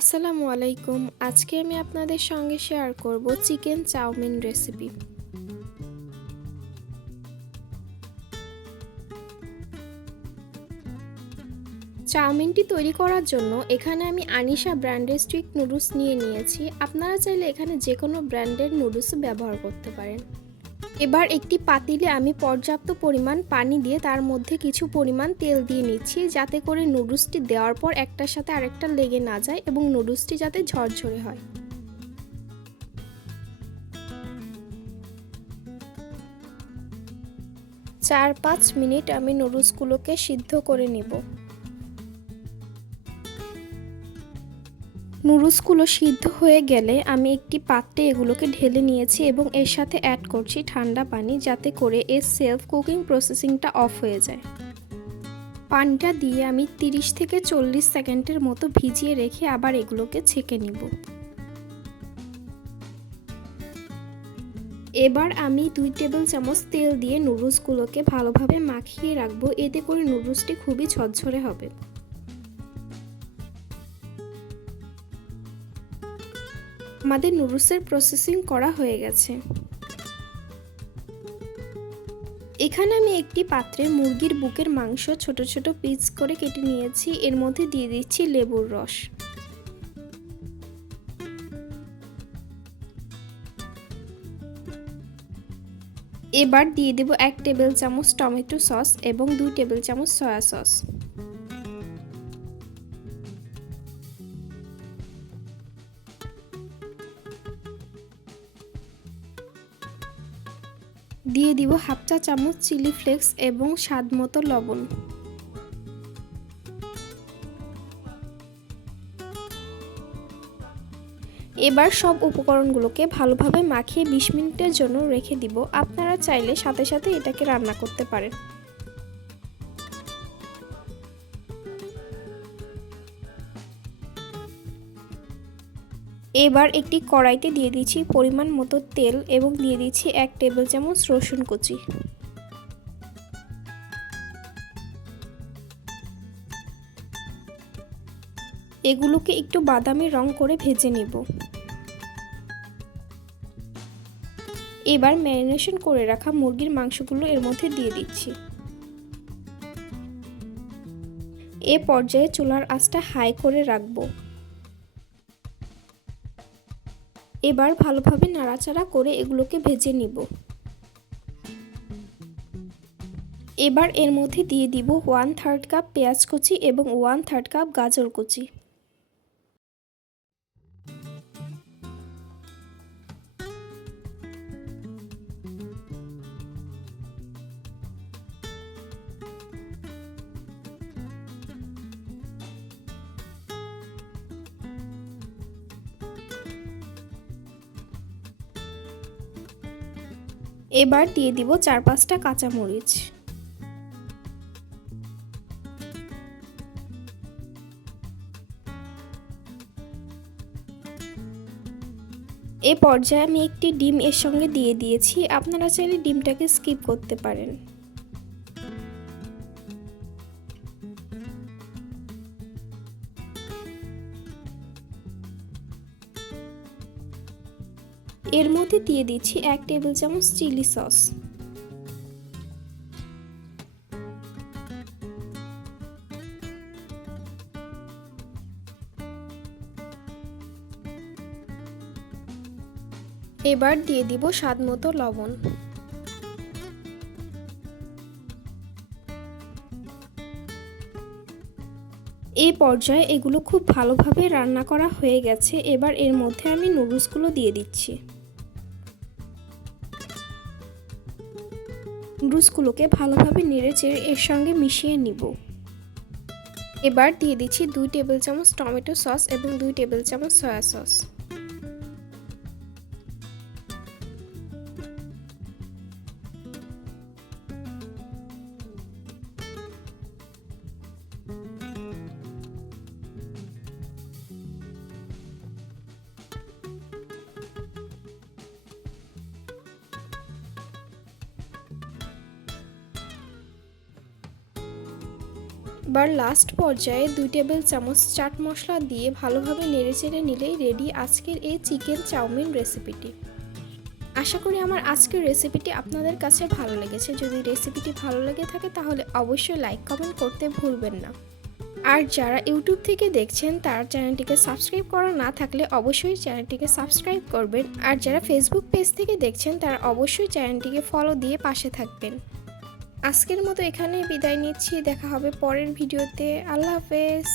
আসসালামু আলাইকুম। আজকে আমি আপনাদের সঙ্গে শেয়ার করব চিকেন চাউমিন রেসিপি চাউমিনটি তৈরি করার জন্য এখানে আমি আনিশা ব্র্যান্ডের স্ট্রিক নুডলস নিয়ে নিয়েছি। আপনারা চাইলে এখানে যে কোনো ব্র্যান্ডের নুডলস ব্যবহার করতে পারেন। এবার একটি পাতিলে আমি পর্যাপ্ত পরিমাণ পানি দিয়ে তার মধ্যে কিছু পরিমাণ তেল দিয়ে নিচ্ছি, যাতে করে নুডলসটি দেওয়ার পর একটার সাথে আরেকটা লেগে না যায় এবং নুডলসটি যাতে ঝরঝরে হয়। চার পাঁচ মিনিট আমি নুডলসগুলোকে সিদ্ধ করে নিব। নুডলসগুলো সিদ্ধ হয়ে গেলে আমি একটি পাত্রে এগুলোকে ঢেলে নিয়েছি এবং এর সাথে অ্যাড করছি ঠান্ডা পানি যাতে করে এর সেলফ কুকিং প্রসেসিংটা অফ হয়ে যায়। পানিটা দিয়ে আমি 30 থেকে চল্লিশ সেকেন্ডের মতো ভিজিয়ে রেখে আবার এগুলোকে ছেঁকে নিব। এবার আমি দুই টেবিল চামচ তেল দিয়ে নুডলসগুলোকে ভালোভাবে মাখিয়ে রাখব। এতে করে নুডলসটি খুবই ঝরঝরে হবে। আমাদের নুডলসের প্রসেসিং করা হয়ে গেছে। এখানে আমি একটি পাত্রে মুরগির বুকের মাংস ছোট ছোট পিস করে কেটে নিয়েছি। এর মধ্যে দিয়ে দিচ্ছি লেবুর রস। এবার দিয়ে দেব এক টেবিল চামচ টমেটো সস এবং দুই টেবিল চামচ সয়া সস। দিয়ে দিব হাফ চা চামচ চিলি ফ্লেক্স এবং স্বাদ মতো লবণ। এবার সব উপকরণগুলোকে ভালোভাবে মাখিয়ে বিশ মিনিটের জন্য রেখে দিব। আপনারা চাইলে সাথে সাথে এটাকে রান্না করতে পারেন। এবার একটি কড়াইতে দিয়ে দিচ্ছি পরিমাণ মতো তেল এবং দিয়ে দিচ্ছি এক টেবিল চামচ রসুন কুচি। এগুলোকে একটু বাদামি রং করে ভেজে নেব। এবার ম্যারিনেশন করে রাখা মুরগির মাংসগুলো এর মধ্যে দিয়ে দিচ্ছি। এ পর্যায়ে চুলার আঁচটা হাই করে রাখব। এবার ভালোভাবে নাড়াচাড়া করে এগুলোকে ভেজে নিব। এবার এর মধ্যে দিয়ে দিব ওয়ান থার্ড কাপ পেঁয়াজ কুচি এবং ওয়ান থার্ড কাপ গাজর কুচি। এবার দিয়ে দিব চার পাঁচটা কাঁচামরিচ। এ পর্যায়ে আমি একটি ডিম এর সঙ্গে দিয়ে দিয়েছি। আপনারা চাইলে ডিমটাকে স্কিপ করতে পারেন। এর মধ্যে দিয়ে দিচ্ছি এক টেবিল চামচ চিলি সস। এবার দিয়ে দিব স্বাদ মতো লবণ। এই পর্যায়ে এগুলো খুব ভালোভাবে রান্না করা হয়ে গেছে। এবার এর মধ্যে আমি নুডলসগুলো দিয়ে দিচ্ছি। নুডলসগুলোকে ভালোভাবে নেড়ে চেড়ে এর সঙ্গে মিশিয়ে নিব এবার দিয়ে দিচ্ছি দুই টেবিল চামচ টমেটো সস এবং দুই টেবিল চামচ সয়া সস এবার লাস্ট পর্যায়ে দুই টেবিল চামচ চাট মশলা দিয়ে ভালোভাবে নেড়েচেড়ে নিলেই রেডি আজকের এই চিকেন চাউমিন রেসিপিটি আশা করি আমার আজকের রেসিপিটি আপনাদের কাছে ভালো লেগেছে। যদি রেসিপিটি ভালো লেগে থাকে তাহলে অবশ্যই লাইক কমেন্ট করতে ভুলবেন না। আর যারা ইউটিউব থেকে দেখছেন, তারা চ্যানেলটিকে সাবস্ক্রাইব করা না থাকলে অবশ্যই চ্যানেলটিকে সাবস্ক্রাইব করবেন। আর যারা ফেসবুক পেজ থেকে দেখছেন, তারা অবশ্যই চ্যানেলটিকে ফলো দিয়ে পাশে থাকবেন। আজকের মতো এখানে বিদায় নিচ্ছি। দেখা হবে পরের ভিডিওতে। আল্লাহ হাফেজ।